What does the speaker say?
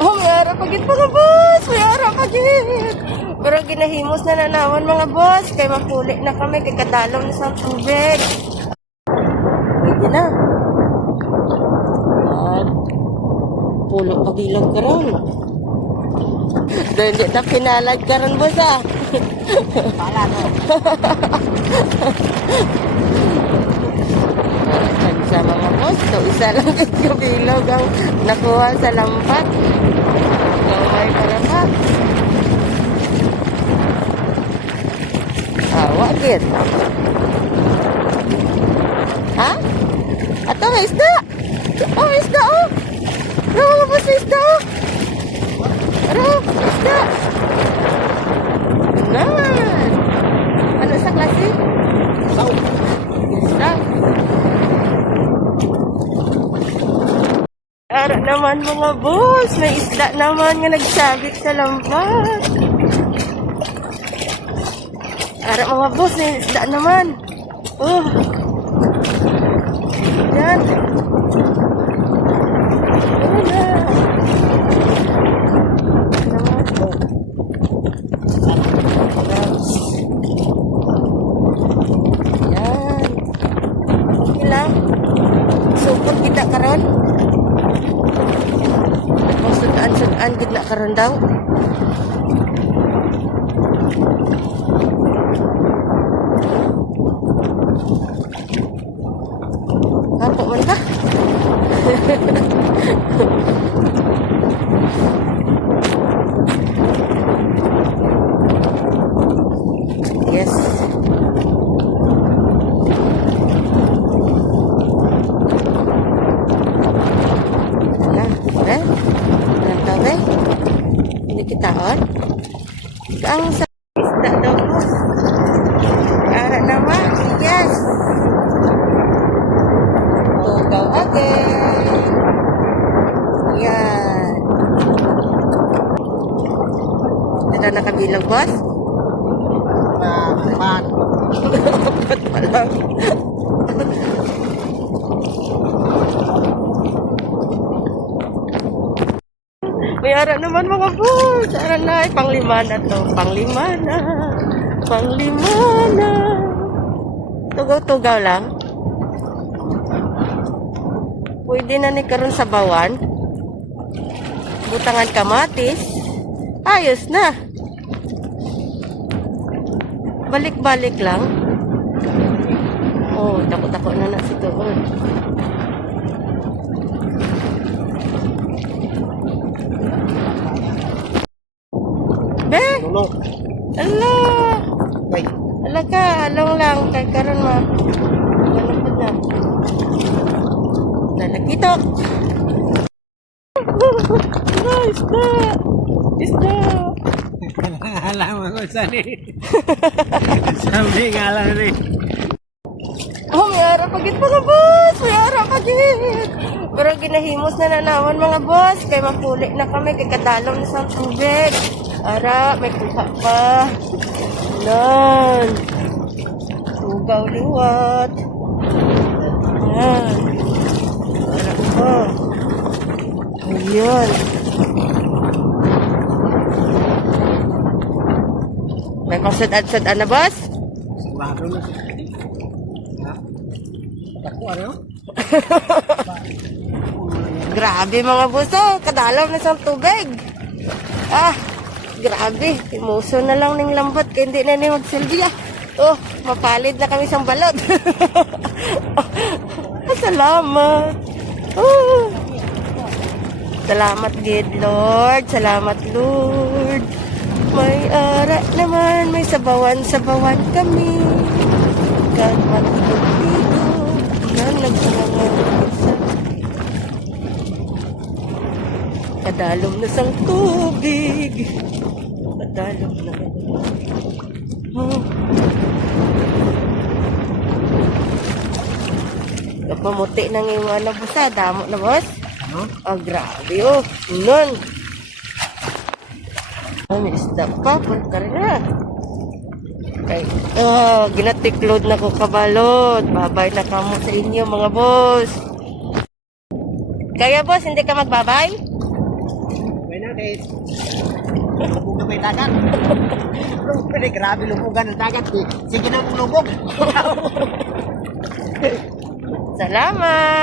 Oh, may ara pagit mga boss! May ara pagit! Pero ginahimos na nanawan mga boss. Kay mapuli na kami. Kay kadalong na sa tubig. Pwede na. At pulo pag-ilog ka ron. Dahil hindi na pinalag ka ron boss ah. Pala no. Sa mga boss, so isa lang yung bilog ang nakuha sa lampat. Gamay para pa. Wakit. Ha? Ato, may isda. Oh, may isda, oh. Ano mga boss, may isda, oh. Ano, may isda. Naman. Ano sa klase? South. Isda. Ara naman mga boss, may isda naman nga nagsabit sa lambat. Ara mga boss, may isda naman. Oh. Yan. Wala. Naman po. Yan. Okay lang. Support kita karon. Sudan gid na karon daw. Kapo man ta. Yes. Kitaon ang sa isda daw po. Ara naman, yes. Tugaw again. Yan. Dito nakabilang boss? Apat. Apat pa lang. May ara naman mga boss. Ara na, panglima na to. Panglima na. Panglima na. Tugaw-tugaw lang. Pwede na ni karon sa bawan. Butangan kamatis. Ayos na. Balik-balik lang. Oh, tako-tako na na si doon. Be? Tulog. Ala! Wait. Ala ka, along lang. Kay karon ma. Ganun na. Nalakitok. Isda! Isda! Alam ko saan eh. Sabi nga lang eh. Oh, may ara pagit mga boss! May ara pagit! Pero ginahimos na nanawan mga boss. Kay mapuli na kami. Kay kadalong na sa tubig. Ara, may kuha pa. Yan. Tugaw liwat. Yan. Ara pa. Ayan. May pasad-ad-sad na boss? Sigurado na siya. Ha? Ako ano? Grabe mga boss, oh. Kadalaw na sa tubig. Ah, grabe. Imuso na lang ng lambat. Kaya hindi na niya magsilbi ah. Oh, mapalid na kami sa balot. Salamat. Oh. Salamat, good Lord. Salamat, Lord. May ara naman. May sabawan-sabawan kami. Kahit matigog-tigog na nagsangangan sa kadalom na sang tubig. Kadalom na. Oh. Kapamuti nang iwan na boss ah. Damo na boss. Ano? Oh, grabe oh. Nun. Oh, may isda pa. Punta na. Okay. Oh, ginatiklod na ko kabalot. Babay na kamo sa inyo mga boss. Kaya boss, hindi ka magbabay? kay lubog na may dagat. Pero grabe lubugan ng dagat. Sige na lubog. Salamat!